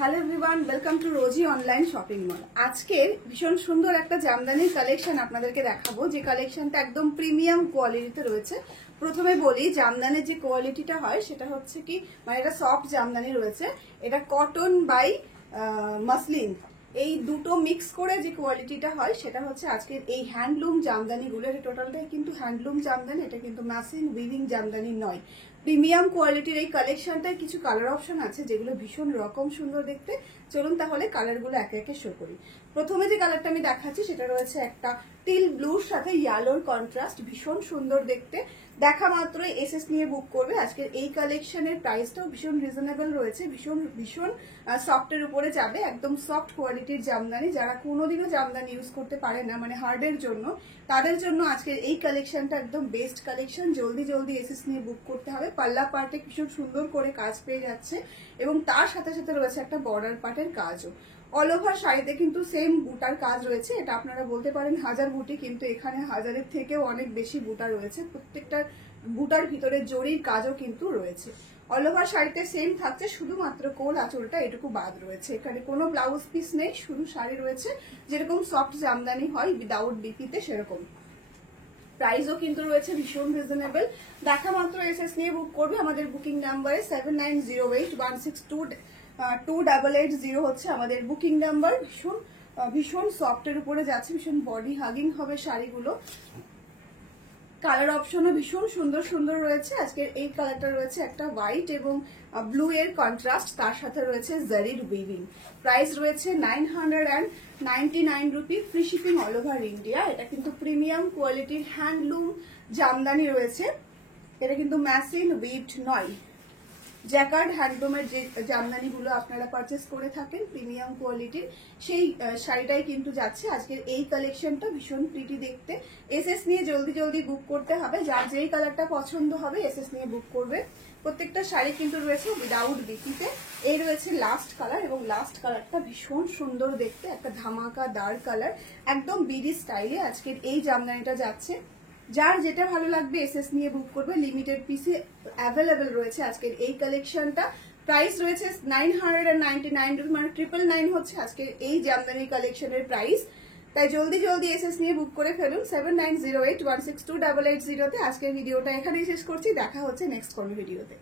Hello everyone, welcome to Rosy online shopping mall. আজকের ভীষণ সুন্দর একটা জামদানির কালেকশন আপনাদেরকে দেখাবো, যে কালেকশনটা একদম প্রিমিয়াম কোয়ালিটিতে রয়েছে। প্রথমে বলি, জামদানির যে কোয়ালিটিটা হয় সেটা হচ্ছে কি, মানে এটা সফট জামদানি রয়েছে, এটা কটন বাই মাসলিন, এই দুটো মিক্স করে যে কোয়ালিটিটা হয় সেটা হচ্ছে আজকের এই হ্যান্ডলুম জামদানিগুলো। এটা টোটালটাই কিন্তু হ্যান্ডলুম জামদানি, এটা কিন্তু মেশিন উইভিং জামদানি নয়। প্রিমিয়াম কোয়ালিটির এই কালেকশনটায় কিছু কালার অপশন আছে যেগুলো ভীষণ রকম সুন্দর দেখতে। চলুন তাহলে কালারগুলো একে একে শো করি। প্রথমে যে কালারটা আমি দেখাচ্ছি সেটা রয়েছে একটা টিল ব্লুর সাথে ইয়েলোর কন্ট্রাস্ট, ভীষণ সুন্দর দেখতে। দেখা মাত্র এসএস নিয়ে বুক করবে। আজকের এই কালেকশনের প্রাইসটাও ভীষণ রিজনেবল রয়েছে, ভীষণ ভীষণ সফটের উপরে যাবে, একদম সফট কোয়ালিটির জামদানি। যারা কোনোদিনও জামদানি ইউজ করতে পারে না, মানে হার্ডের জন্য, তাদের জন্য আজকের এই কালেকশনটা একদম বেস্ট কালেকশন। জলদি জলদি এসএস নিয়ে বুক করতে হবে। পাল্লা পার্টে ভীষণ সুন্দর করে কাজ পেয়ে যাচ্ছে এবং তার সাথে সাথে রয়েছে একটা বর্ডার পার্টের কাজও। অল ওভার শাড়িতে কিন্তু সেম বুটার কাজ রয়েছে। এটা আপনারা বলতে পারেন হাজার বুটি, কিন্তু এখানে হাজারের থেকেও অনেক বেশি বুটা রয়েছে। প্রত্যেকটা বুটার ভিতরে জরির কাজও কিন্তু রয়েছে। অল ওভার শাড়িতে সেম থাকছে, শুধুমাত্র কোল আঁচলটা এটুকু বাদ রয়েছে। এখানে কোনো ব্লাউজ পিস নেই, শুধু শাড়ি রয়েছে, যেরকম সফট জামদানি হয় উইদাউট বিপিতে সেরকম। প্রাইসও কিন্তু রয়েছে ভীষণ রিজনেবল। দেখা মাত্র এসএস নিয়ে বুক করবে। আমাদের বুকিং নাম্বারে 7908162288 হচ্ছে আমাদের বুকিং নাম্বার। ভীষণ ভীষণ সফটের উপরে যাচ্ছে, ভীষণ বডি হাগিং হবে শাড়িগুলো। কালার অপশনও ভীষণ সুন্দর সুন্দর রয়েছে। আজকের এই কালারটা রয়েছে একটা হোয়াইট এবং ব্লু এর কন্ট্রাস্ট, তার সাথে রয়েছে জারির উইভিং। প্রাইস রয়েছে 999 rupee, free shipping all over India. এটা কিন্তু প্রিমিয়াম কোয়ালিটির হ্যান্ডলুম জামদানি রয়েছে, এটা কিন্তু মেশিন উইভড নয়। জ্যাকার্ড হ্যান্ডলুমের যে জামদানিগুলো আপনারা পারচেস করে থাকেন প্রিমিয়াম কোয়ালিটির, সেই শাড়িটাই কিন্তু যাচ্ছে আজকের এই কালেকশনটা। ভীষণ প্রিটি দেখতে। এসএস নিয়ে জলদি জলদি বুক করতে হবে। যার যেই কালারটা পছন্দ হবে এসএস নিয়ে বুক করবে। প্রত্যেকটা শাড়ি কিন্তু রয়েছে উইদাউট বিপিতে। এই রয়েছে লাস্ট কালার, এবং লাস্ট কালারটা ভীষণ সুন্দর দেখতে, একটা ধামাকা ডার্ক কালার, একদম বিডি স্টাইলে আজকের এই জামদানিটা যাচ্ছে। যার যেটা ভালো লাগবে এসএস নিয়ে বুক করবে। লিমিটেড পিসে অ্যাভেলেবেল রয়েছে আজকের এই কালেকশনটা। প্রাইস রয়েছে 999 রুপি, মানে 999 হচ্ছে আজকের এই জামদানি কালেকশনের প্রাইস। তাই জলদি জলদি এসএস নিয়ে বুক করে ফেলুন 7908162288 তে। আজকের ভিডিওটা এখানেই শেষ করছি। দেখা হচ্ছে নেক্সট কোনো ভিডিওতে।